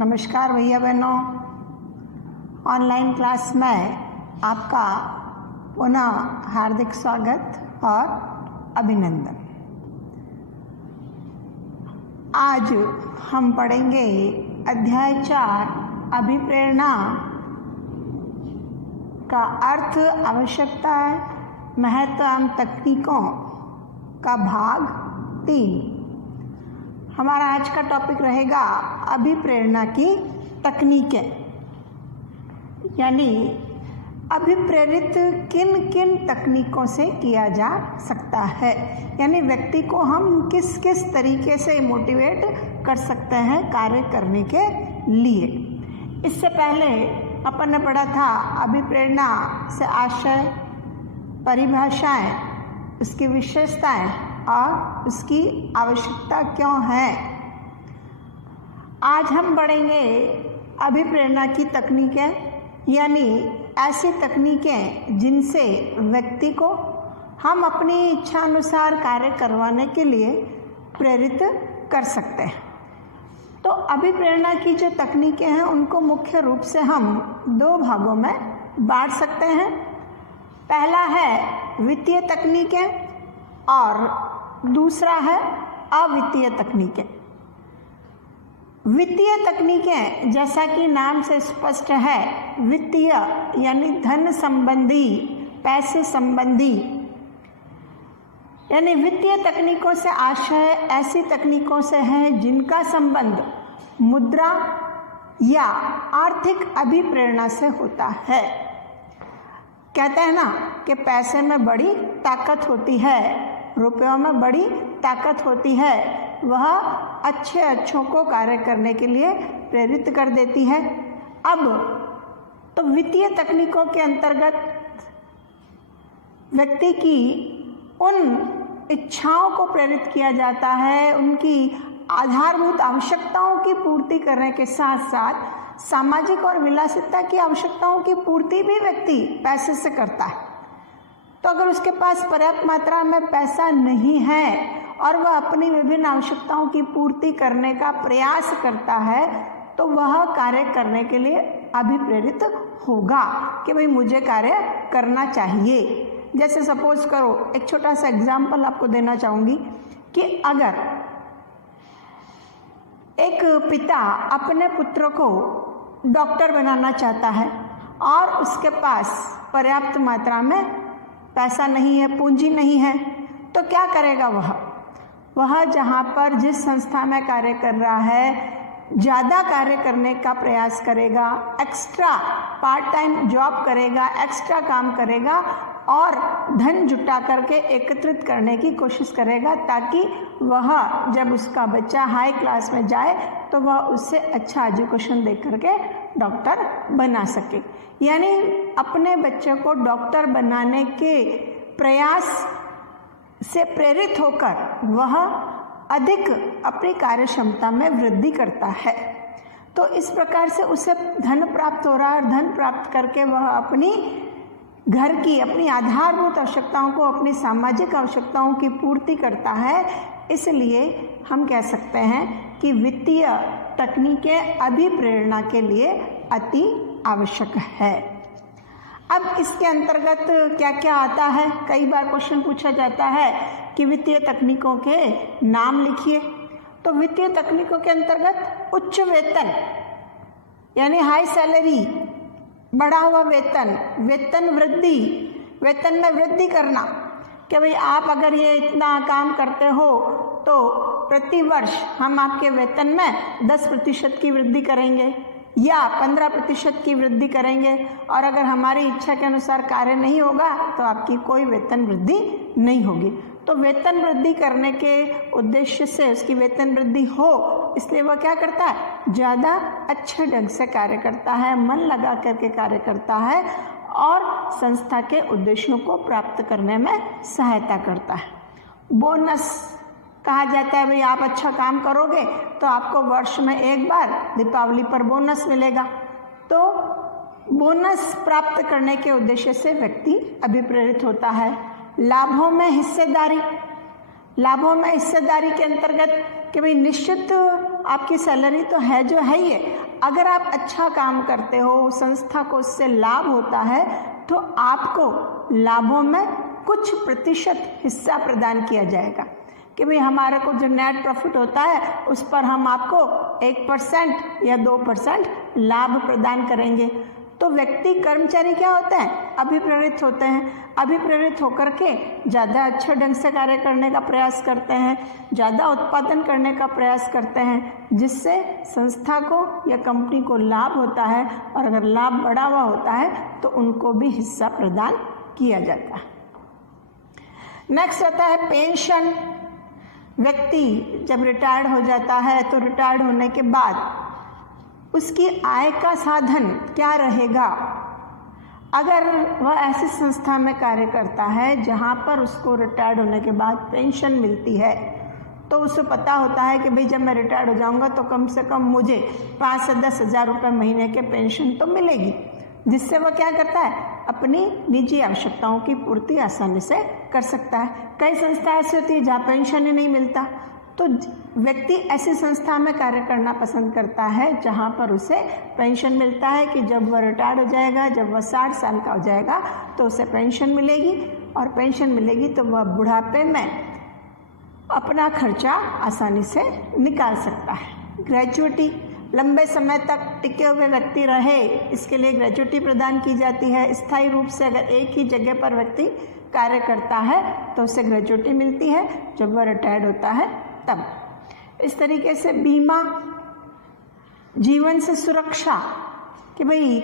नमस्कार भैया बहनों, ऑनलाइन क्लास में आपका पुनः हार्दिक स्वागत और अभिनंदन। आज हम पढ़ेंगे अध्याय 4 अभिप्रेरणा का अर्थ, आवश्यकता, महत्व एवं तकनीकों का भाग 3। हमारा आज का टॉपिक रहेगा अभिप्रेरणा की तकनीकें, यानी अभिप्रेरित किन किन तकनीकों से किया जा सकता है, यानी व्यक्ति को हम किस किस तरीके से मोटिवेट कर सकते हैं कार्य करने के लिए। इससे पहले अपन ने पढ़ा था अभिप्रेरणा से आशय, परिभाषाएं, उसकी विशेषताएं और उसकी आवश्यकता क्यों है। आज हम पढ़ेंगे अभिप्रेरणा की तकनीकें, यानी ऐसी तकनीकें जिनसे व्यक्ति को हम अपनी इच्छा अनुसार कार्य करवाने के लिए प्रेरित कर सकते हैं। तो अभिप्रेरणा की जो तकनीकें हैं उनको मुख्य रूप से हम 2 भागों में बांट सकते हैं। पहला है वित्तीय तकनीकें और दूसरा है अवित्तीय तकनीकें। वित्तीय तकनीकें जैसा कि नाम से स्पष्ट है, वित्तीय यानी धन संबंधी, पैसे संबंधी, यानी वित्तीय तकनीकों से आशय ऐसी तकनीकों से है जिनका संबंध मुद्रा या आर्थिक अभिप्रेरणा से होता है। कहते हैं ना कि पैसे में बड़ी ताकत होती है, रुपयों में बड़ी ताकत होती है, वह अच्छों को कार्य करने के लिए प्रेरित कर देती है। अब तो वित्तीय तकनीकों के अंतर्गत व्यक्ति की उन इच्छाओं को प्रेरित किया जाता है, उनकी आधारभूत आवश्यकताओं की पूर्ति करने के साथ साथ सामाजिक और विलासिता की आवश्यकताओं की पूर्ति भी व्यक्ति पैसे से करता है। तो अगर उसके पास पर्याप्त मात्रा में पैसा नहीं है और वह अपनी विभिन्न आवश्यकताओं की पूर्ति करने का प्रयास करता है, तो वह कार्य करने के लिए अभिप्रेरित होगा कि भाई मुझे कार्य करना चाहिए। जैसे सपोज करो, एक छोटा सा एग्जाम्पल आपको देना चाहूँगी कि अगर एक पिता अपने पुत्र को डॉक्टर बनाना चाहता है और उसके पास पर्याप्त मात्रा में पैसा नहीं है, पूंजी नहीं है, तो क्या करेगा वह जहाँ पर जिस संस्था में कार्य कर रहा है ज़्यादा कार्य करने का प्रयास करेगा, एक्स्ट्रा पार्ट टाइम जॉब करेगा, एक्स्ट्रा काम करेगा और धन जुटा करके एकत्रित करने की कोशिश करेगा, ताकि वह जब उसका बच्चा हाई क्लास में जाए तो वह उससे अच्छा एजुकेशन दे करके डॉक्टर बना सके। यानी अपने बच्चे को डॉक्टर बनाने के प्रयास से प्रेरित होकर वह अधिक अपनी कार्यक्षमता में वृद्धि करता है। तो इस प्रकार से उसे धन प्राप्त हो रहा है और धन प्राप्त करके वह अपनी घर की, अपनी आधारभूत आवश्यकताओं को, अपनी सामाजिक आवश्यकताओं की पूर्ति करता है। इसलिए हम कह सकते हैं कि वित्तीय तकनीकें अभिप्रेरणा के लिए अति आवश्यक है। अब इसके अंतर्गत क्या क्या आता है? कई बार क्वेश्चन पूछा जाता है कि वित्तीय तकनीकों के नाम लिखिए। तो वित्तीय तकनीकों के अंतर्गत उच्च वेतन यानी हाई सैलरी, बढ़ा हुआ वेतन, वेतन वृद्धि, वेतन में वृद्धि करना कि भाई आप अगर ये इतना काम करते हो तो प्रति वर्ष हम आपके वेतन में 10% की वृद्धि करेंगे या 15% की वृद्धि करेंगे, और अगर हमारी इच्छा के अनुसार कार्य नहीं होगा तो आपकी कोई वेतन वृद्धि नहीं होगी। तो वेतन वृद्धि करने के उद्देश्य से उसकी वेतन वृद्धि हो, इसलिए वह क्या करता है, ज़्यादा अच्छे ढंग से कार्य करता है, मन लगा करके कार्य करता है और संस्था के उद्देश्यों को प्राप्त करने में सहायता करता है। बोनस कहा जाता है, भाई आप अच्छा काम करोगे तो आपको वर्ष में एक बार दीपावली पर बोनस मिलेगा। तो बोनस प्राप्त करने के उद्देश्य से व्यक्ति अभिप्रेरित होता है। लाभों में हिस्सेदारी, लाभों में हिस्सेदारी के अंतर्गत कि भाई निश्चित आपकी सैलरी तो है जो है ही है, अगर आप अच्छा काम करते हो, संस्था को उससे लाभ होता है, तो आपको लाभों में कुछ प्रतिशत हिस्सा प्रदान किया जाएगा कि भाई हमारे को जो नेट प्रॉफिट होता है उस पर हम आपको 1% या 2% लाभ प्रदान करेंगे। तो व्यक्ति कर्मचारी क्या होते हैं? अभिप्रेरित होते हैं। अभिप्रेरित होकर के ज़्यादा अच्छे ढंग से कार्य करने का प्रयास करते हैं, ज़्यादा उत्पादन करने का प्रयास करते हैं, जिससे संस्था को या कंपनी को लाभ होता है, और अगर लाभ बढ़ा हुआ होता है तो उनको भी हिस्सा प्रदान किया जाता है। नेक्स्ट आता है पेंशन। व्यक्ति जब रिटायर्ड हो जाता है तो रिटायर्ड होने के बाद उसकी आय का साधन क्या रहेगा? अगर वह ऐसी संस्था में कार्य करता है जहां पर उसको रिटायर्ड होने के बाद पेंशन मिलती है, तो उसे पता होता है कि भाई जब मैं रिटायर्ड हो जाऊंगा तो कम से कम मुझे 5 से 10 हज़ार रुपये महीने के पेंशन तो मिलेगी, जिससे वह क्या करता है? अपनी निजी आवश्यकताओं की पूर्ति आसानी से कर सकता है। कई संस्था ऐसी होती है जहाँ पेंशन ही नहीं मिलता, तो व्यक्ति ऐसी संस्था में कार्य करना पसंद करता है जहाँ पर उसे पेंशन मिलता है कि जब वह रिटायर्ड हो जाएगा, जब वह 60 साल का हो जाएगा तो उसे पेंशन मिलेगी, और पेंशन मिलेगी तो वह बुढ़ापे में अपना खर्चा आसानी से निकाल सकता है। ग्रेजुइटी, लंबे समय तक टिके हुए व्यक्ति रहे, इसके लिए ग्रेजुइटी प्रदान की जाती है। स्थायी रूप से अगर एक ही जगह पर व्यक्ति कार्य करता है तो उसे ग्रेजुइटी मिलती है, जब वह रिटायर्ड होता है तब। इस तरीके से बीमा, जीवन से सुरक्षा, कि भाई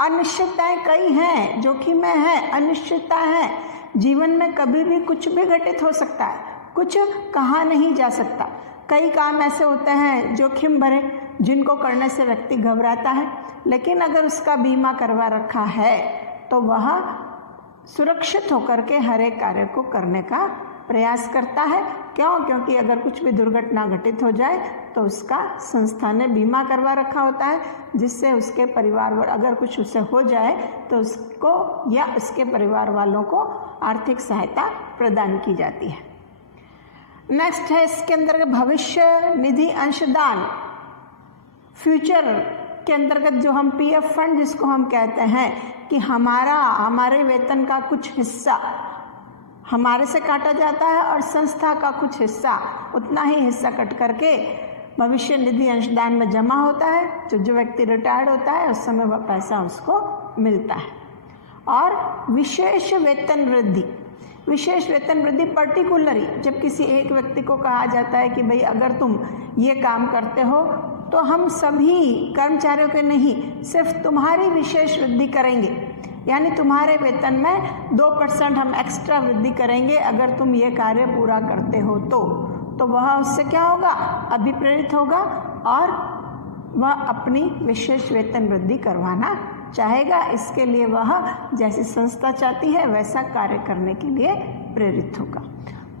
अनिश्चितताएं कई हैं, जोखिमें हैं, अनिश्चितता है, जीवन में कभी भी कुछ भी घटित हो सकता है, कुछ कहा नहीं जा सकता। कई काम ऐसे होते हैं जोखिम भरे जिनको करने से व्यक्ति घबराता है, लेकिन अगर उसका बीमा करवा रखा है तो वह सुरक्षित होकर के हर एक कार्य को करने का प्रयास करता है। क्यों? क्योंकि अगर कुछ भी दुर्घटना घटित हो जाए तो उसका संस्था ने बीमा करवा रखा होता है, जिससे उसके परिवार, अगर कुछ उसे हो जाए तो उसको या उसके परिवार वालों को आर्थिक सहायता प्रदान की जाती है। नेक्स्ट है इसके अंदर भविष्य निधि अंशदान। फ्यूचर के अंतर्गत जो हम पीएफ फंड जिसको हम कहते हैं कि हमारे वेतन का कुछ हिस्सा हमारे से काटा जाता है और संस्था का कुछ हिस्सा, उतना ही हिस्सा कट करके भविष्य निधि अंशदान में जमा होता है। तो जो व्यक्ति रिटायर्ड होता है उस समय वह पैसा उसको मिलता है। और विशेष वेतन वृद्धि, विशेष वेतन वृद्धि पर्टिकुलरली जब किसी एक व्यक्ति को कहा जाता है कि भाई अगर तुम ये काम करते हो तो हम सभी कर्मचारियों के नहीं, सिर्फ तुम्हारी विशेष वृद्धि करेंगे, यानी तुम्हारे वेतन में 2% हम एक्स्ट्रा वृद्धि करेंगे अगर तुम ये कार्य पूरा करते हो तो वह उससे क्या होगा? अभिप्रेरित होगा और वह अपनी विशेष वेतन वृद्धि करवाना चाहेगा। इसके लिए वह जैसी संस्था चाहती है वैसा कार्य करने के लिए प्रेरित होगा।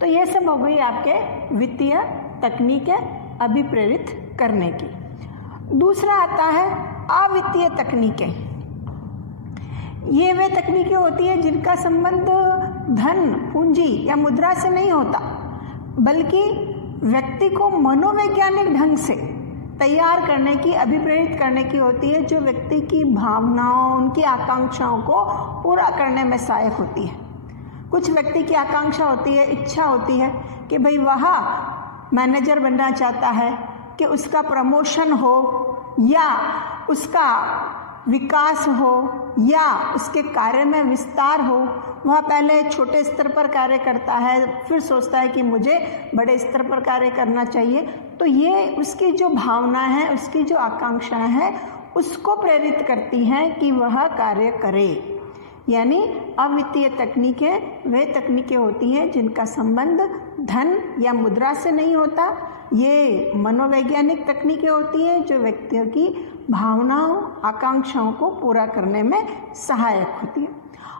तो ये सब हो गई आपके वित्तीय तकनीकें अभिप्रेरित करने की। दूसरा आता है अवित्तीय तकनीकें। ये वे तकनीकें होती है जिनका संबंध धन, पूंजी या मुद्रा से नहीं होता, बल्कि व्यक्ति को मनोवैज्ञानिक ढंग से तैयार करने की, अभिप्रेरित करने की होती है, जो व्यक्ति की भावनाओं, उनकी आकांक्षाओं को पूरा करने में सहायक होती है। कुछ व्यक्ति की आकांक्षा होती है, इच्छा होती है कि भाई वह मैनेजर बनना चाहता है, कि उसका प्रमोशन हो या उसका विकास हो या उसके कार्य में विस्तार हो। वह पहले छोटे स्तर पर कार्य करता है, फिर सोचता है कि मुझे बड़े स्तर पर कार्य करना चाहिए। तो ये उसकी जो भावना है, उसकी जो आकांक्षाएं हैं, उसको प्रेरित करती हैं कि वह कार्य करे। यानी अवित्तीय तकनीकें वे तकनीकें होती हैं जिनका संबंध धन या मुद्रा से नहीं होता। ये मनोवैज्ञानिक तकनीकें होती हैं जो व्यक्तियों की भावनाओं, आकांक्षाओं को पूरा करने में सहायक होती है।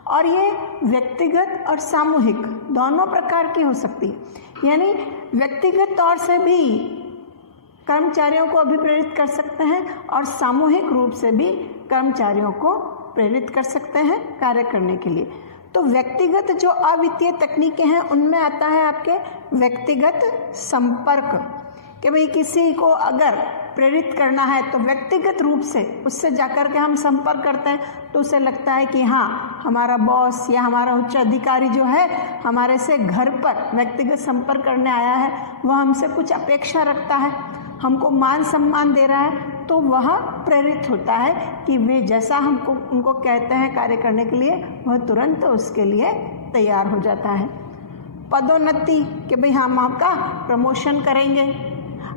और ये व्यक्तिगत और सामूहिक दोनों प्रकार की हो सकती है। यानी व्यक्तिगत तौर से भी कर्मचारियों को अभिप्रेरित कर सकते हैं और सामूहिक रूप से भी कर्मचारियों को प्रेरित कर सकते हैं कार्य करने के लिए। तो व्यक्तिगत जो अवित्तीय तकनीकें हैं उनमें आता है आपके व्यक्तिगत संपर्क, कि भाई किसी को अगर प्रेरित करना है तो व्यक्तिगत रूप से उससे जाकर के हम संपर्क करते हैं, तो उसे लगता है कि हाँ, हमारा बॉस या हमारा उच्च अधिकारी जो है हमारे से घर पर व्यक्तिगत संपर्क करने आया है, वह हमसे कुछ अपेक्षा रखता है, हमको मान सम्मान दे रहा है, तो वह प्रेरित होता है कि वे जैसा हमको उनको कहते हैं कार्य करने के लिए, वह तुरंत उसके लिए तैयार हो जाता है। पदोन्नति कि भाई हम आपका प्रमोशन करेंगे,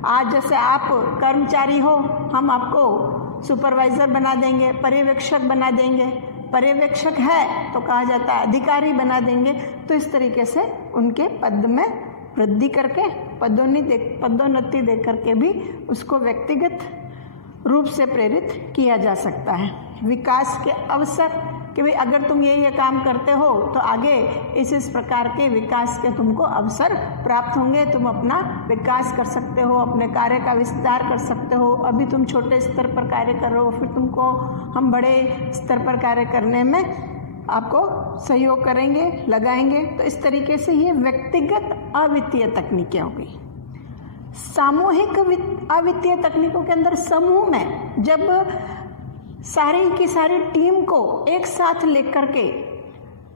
आज जैसे आप कर्मचारी हो हम आपको सुपरवाइज़र बना देंगे, पर्यवेक्षक बना देंगे, पर्यवेक्षक है तो कहा जाता है अधिकारी बना देंगे। तो इस तरीके से उनके पद में वृद्धि करके पदोन्नति दे करके भी उसको व्यक्तिगत रूप से प्रेरित किया जा सकता है। विकास के अवसर कि भाई अगर तुम ये काम करते हो तो आगे इस प्रकार के विकास के तुमको अवसर प्राप्त होंगे, तुम अपना विकास कर सकते हो, अपने कार्य का विस्तार कर सकते हो। अभी तुम छोटे स्तर पर कार्य कर रहे हो, फिर तुमको हम बड़े स्तर पर कार्य करने में आपको सहयोग करेंगे, लगाएंगे। तो इस तरीके से ये व्यक्तिगत अवित्तीय तकनीकें हो गई। सामूहिक अवित्तीय तकनीकों के अंदर समूह में जब सारी की सारी टीम को एक साथ लेकर के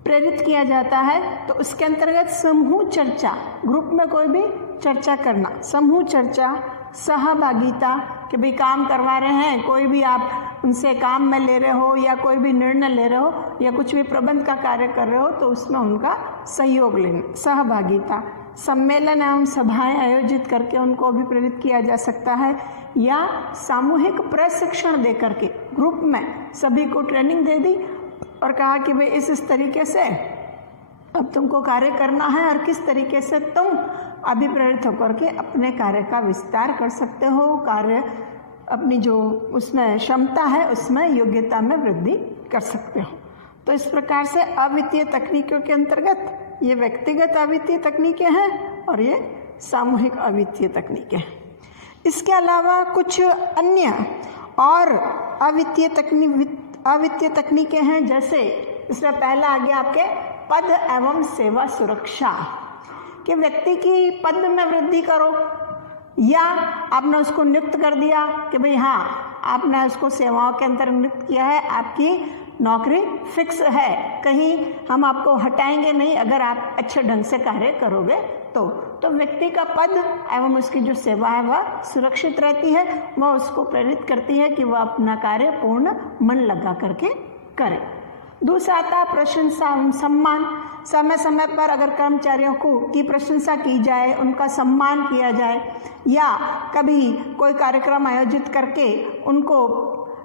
प्रेरित किया जाता है तो उसके अंतर्गत समूह चर्चा, ग्रुप में कोई भी चर्चा करना, समूह चर्चा, सहभागिता कि भाई काम करवा रहे हैं, कोई भी आप उनसे काम में ले रहे हो या कोई भी निर्णय ले रहे हो या कुछ भी प्रबंध का कार्य कर रहे हो तो उसमें उनका सहयोग लेना, सहभागिता। सम्मेलन एवं सभाएं आयोजित करके उनको भी प्रेरित किया जा सकता है, या सामूहिक प्रशिक्षण दे करके ग्रुप में सभी को ट्रेनिंग दे दी और कहा कि भाई इस तरीके से अब तुमको कार्य करना है और किस तरीके से तुम अभिप्रेरित होकर के अपने कार्य का विस्तार कर सकते हो, कार्य अपनी जो उसमें क्षमता है उसमें योग्यता में वृद्धि कर सकते हो। तो इस प्रकार से अवित्तीय तकनीकों के अंतर्गत ये व्यक्तिगत अवित्तीय तकनीकें हैं और ये सामूहिक अवित्तीय तकनीकें हैं। इसके अलावा कुछ अन्य और अवित्तीय तकनीकें हैं, जैसे इसमें पहला आ गया आपके पद एवं सेवा सुरक्षा कि व्यक्ति की पद में वृद्धि करो, या आपने उसको नियुक्त कर दिया कि भाई हाँ आपने उसको सेवाओं के अंदर नियुक्त किया है, आपकी नौकरी फिक्स है, कहीं हम आपको हटाएंगे नहीं अगर आप अच्छे ढंग से कार्य करोगे तो व्यक्ति का पद एवं उसकी जो सेवा है वह सुरक्षित रहती है, वह उसको प्रेरित करती है कि वह अपना कार्य पूर्ण मन लगा करके करे। दूसरा आता है प्रशंसा एवं सम्मान। समय समय पर अगर कर्मचारियों की प्रशंसा की जाए, उनका सम्मान किया जाए, या कभी कोई कार्यक्रम आयोजित करके उनको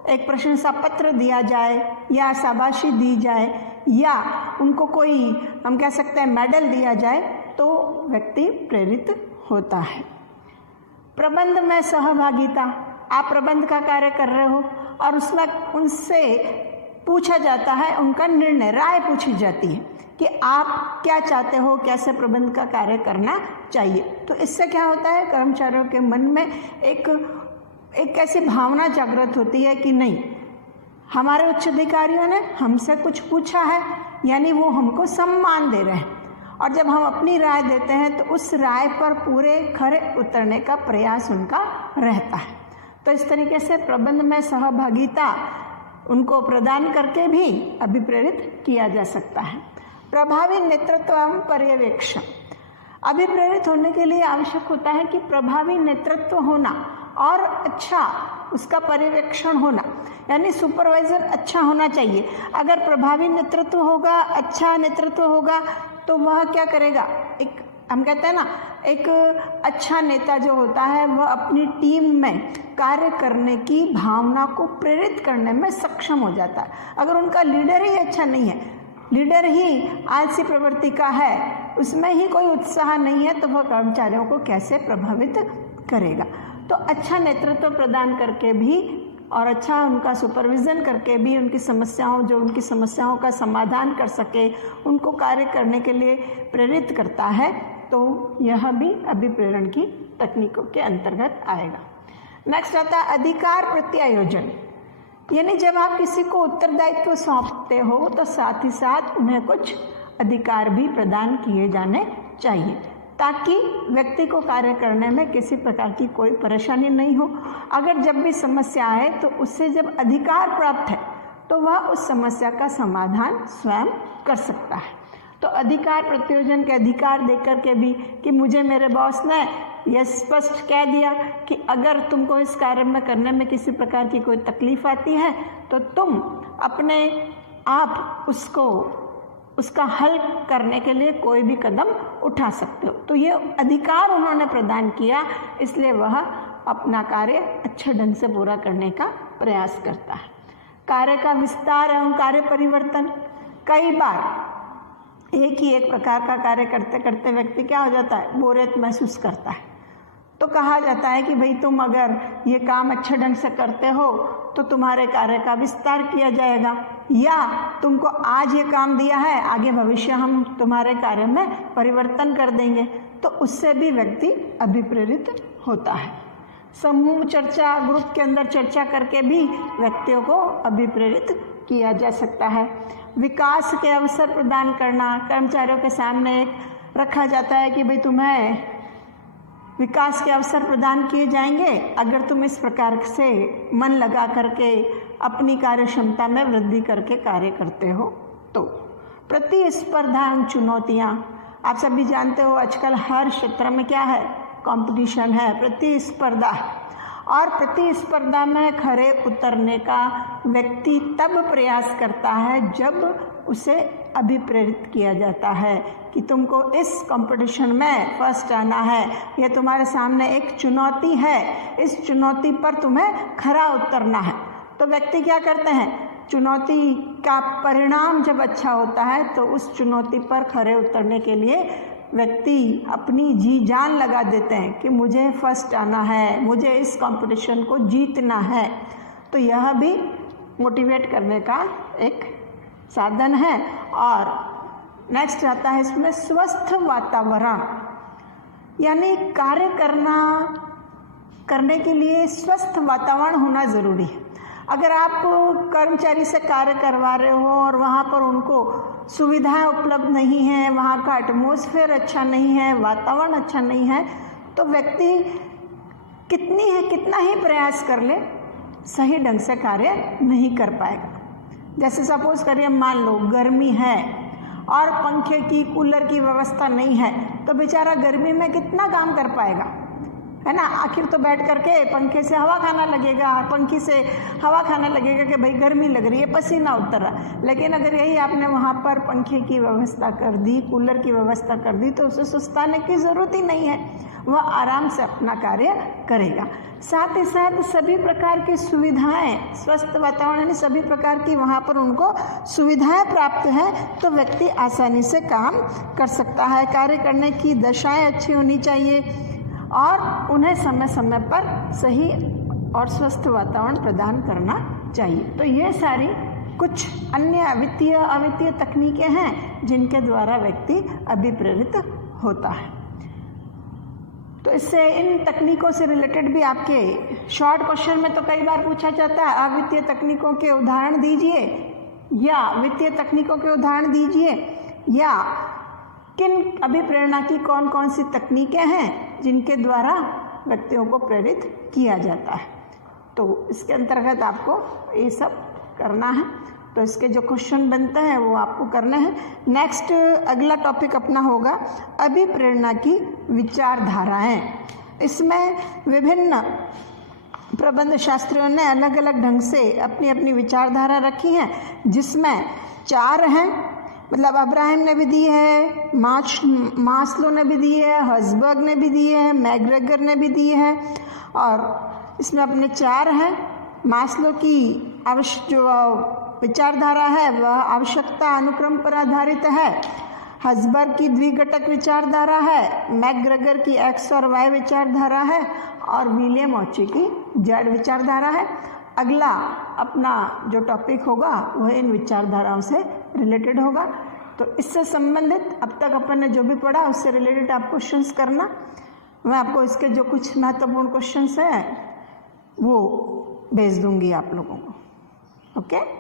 एक प्रशंसा पत्र दिया जाए या शाबाशी दी जाए या उनको कोई हम कह सकते हैं मेडल दिया जाए तो व्यक्ति प्रेरित होता है। प्रबंध में सहभागिता, आप प्रबंध का कार्य कर रहे हो और उसमें उनसे पूछा जाता है, उनका निर्णय, राय पूछी जाती है कि आप क्या चाहते हो, कैसे प्रबंध का कार्य करना चाहिए। तो इससे क्या होता है, कर्मचारियों के मन में एक ऐसी भावना जागृत होती है कि नहीं, हमारे उच्च अधिकारियों ने हमसे कुछ पूछा है, यानी वो हमको सम्मान दे रहे हैं, और जब हम अपनी राय देते हैं तो उस राय पर पूरे खरे उतरने का प्रयास उनका रहता है। तो इस तरीके से प्रबंध में सहभागिता उनको प्रदान करके भी अभिप्रेरित किया जा सकता है। प्रभावी नेतृत्व एवं पर्यवेक्षण, अभिप्रेरित होने के लिए आवश्यक होता है कि प्रभावी नेतृत्व होना और अच्छा उसका पर्यवेक्षण होना, यानी सुपरवाइजर अच्छा होना चाहिए। अगर प्रभावी नेतृत्व होगा, अच्छा नेतृत्व होगा तो वह क्या करेगा, एक हम कहते हैं ना, एक अच्छा नेता जो होता है वह अपनी टीम में कार्य करने की भावना को प्रेरित करने में सक्षम हो जाता है। अगर उनका लीडर ही अच्छा नहीं है, लीडर ही आलसी प्रवृत्ति का है, उसमें ही कोई उत्साह नहीं है, तो वह कर्मचारियों को कैसे प्रभावित करेगा। तो अच्छा नेतृत्व प्रदान करके भी और अच्छा उनका सुपरविज़न करके भी उनकी समस्याओं का समाधान कर सके, उनको कार्य करने के लिए प्रेरित करता है, तो यह भी अभिप्रेरण की तकनीकों के अंतर्गत आएगा। नेक्स्ट आता है अधिकार प्रत्यायोजन, यानी जब आप किसी को उत्तरदायित्व सौंपते हो तो साथ ही साथ उन्हें कुछ अधिकार भी प्रदान किए जाने चाहिए, ताकि व्यक्ति को कार्य करने में किसी प्रकार की कोई परेशानी नहीं हो। अगर जब भी समस्या आए तो उससे जब अधिकार प्राप्त है तो वह उस समस्या का समाधान स्वयं कर सकता है। तो अधिकार प्रत्योजन के अधिकार देकर के भी कि मुझे मेरे बॉस ने यह स्पष्ट कह दिया कि अगर तुमको इस कार्य में करने में किसी प्रकार की कोई तकलीफ आती है तो तुम अपने आप उसका हल करने के लिए कोई भी कदम उठा सकते हो। तो ये अधिकार उन्होंने प्रदान किया, इसलिए वह अपना कार्य अच्छे ढंग से पूरा करने का प्रयास करता है। कार्य का विस्तार एवं कार्य परिवर्तन। कई बार एक प्रकार का कार्य करते करते व्यक्ति क्या हो जाता है, बोरियत महसूस करता है। तो कहा जाता है कि भाई तुम अगर ये काम अच्छे ढंग से करते हो तो तुम्हारे कार्य का विस्तार किया जाएगा, या तुमको आज ये काम दिया है, आगे भविष्य हम तुम्हारे कार्य में परिवर्तन कर देंगे। तो उससे भी व्यक्ति अभिप्रेरित होता है। समूह चर्चा, ग्रुप के अंदर चर्चा करके भी व्यक्तियों को अभिप्रेरित किया जा सकता है। विकास के अवसर प्रदान करना। कर्मचारियों के सामने एक रखा जाता है कि भाई तुम्हें विकास के अवसर प्रदान किए जाएंगे अगर तुम इस प्रकार से मन लगा करके अपनी कार्य क्षमता में वृद्धि करके कार्य करते हो। तो प्रतिस्पर्धा एवं चुनौतियाँ। आप सभी जानते हो आजकल हर क्षेत्र में क्या है, कंपटीशन है, प्रतिस्पर्धा है। और प्रतिस्पर्धा में खरे उतरने का व्यक्ति तब प्रयास करता है जब उसे अभिप्रेरित किया जाता है कि तुमको इस कंपटीशन में फर्स्ट आना है, यह तुम्हारे सामने एक चुनौती है, इस चुनौती पर तुम्हें खरा उतरना है। तो व्यक्ति क्या करते हैं, चुनौती का परिणाम जब अच्छा होता है तो उस चुनौती पर खरे उतरने के लिए व्यक्ति अपनी जी जान लगा देते हैं कि मुझे फर्स्ट आना है, मुझे इस कंपटीशन को जीतना है। तो यह भी मोटिवेट करने का एक साधन है। और नेक्स्ट आता है इसमें स्वस्थ वातावरण, यानी कार्य करने के लिए स्वस्थ वातावरण होना ज़रूरी है। अगर आप कर्मचारी से कार्य करवा रहे हो और वहाँ पर उनको सुविधाएं उपलब्ध नहीं हैं, वहाँ का एटमॉस्फेयर अच्छा नहीं है, वातावरण अच्छा नहीं है, तो व्यक्ति कितना ही प्रयास कर ले सही ढंग से कार्य नहीं कर पाएगा। जैसे सपोज करिए मान लो गर्मी है और पंखे की कूलर की व्यवस्था नहीं है, तो बेचारा गर्मी में कितना काम कर पाएगा, है ना। आखिर तो बैठ करके पंखे से हवा खाना लगेगा, पंखे से हवा खाना लगेगा कि भाई गर्मी लग रही है, पसीना उतर रहा। लेकिन अगर यही आपने वहाँ पर पंखे की व्यवस्था कर दी, कूलर की व्यवस्था कर दी, तो उसे सुस्ताने की ज़रूरत ही नहीं है, वह आराम से अपना कार्य करेगा। साथ ही साथ सभी प्रकार की सुविधाएं, स्वस्थ वातावरण यानी सभी प्रकार की वहाँ पर उनको सुविधाएं प्राप्त हैं, तो व्यक्ति आसानी से काम कर सकता है। कार्य करने की दशाएं अच्छी होनी चाहिए और उन्हें समय समय पर सही और स्वस्थ वातावरण प्रदान करना चाहिए। तो ये सारी कुछ अन्य वित्तीय अवित्तीय तकनीकें हैं जिनके द्वारा व्यक्ति अभिप्रेरित होता है। तो इससे इन तकनीकों से रिलेटेड भी आपके शॉर्ट क्वेश्चन में तो कई बार पूछा जाता है, अवित्तीय तकनीकों के उदाहरण दीजिए या वित्तीय तकनीकों के उदाहरण दीजिए, या किन अभिप्रेरणा की कौन कौन सी तकनीकें हैं जिनके द्वारा व्यक्तियों को प्रेरित किया जाता है। तो इसके अंतर्गत आपको ये सब करना है। तो इसके जो क्वेश्चन बनते हैं वो आपको करने हैं। नेक्स्ट अगला टॉपिक अपना होगा अभिप्रेरणा की विचारधाराएं। इसमें विभिन्न प्रबंध शास्त्रियों ने अलग अलग ढंग से अपनी अपनी विचारधारा रखी हैं, जिसमें 4 हैं। मतलब अब्राहम ने भी दी है, मास्लो ने भी दी है, हर्ट्ज़बर्ग ने भी दी है, मैकग्रेगर ने भी दी है, और इसमें अपने 4 हैं। मास्लो की जो विचारधारा है वह आवश्यकता अनुक्रम पर आधारित है। हर्ट्ज़बर्ग की द्विघटक विचारधारा है, मैकग्रेगर की एक्स और वाई विचारधारा है, और विलियम ऑची की जेड विचारधारा है। अगला अपना जो टॉपिक होगा वह इन विचारधाराओं से रिलेटेड होगा। तो इससे संबंधित अब तक अपन ने जो भी पढ़ा उससे रिलेटेड आप क्वेश्चंस करना। मैं आपको इसके जो कुछ महत्वपूर्ण क्वेश्चंस हैं वो भेज दूंगी आप लोगों को। ओके।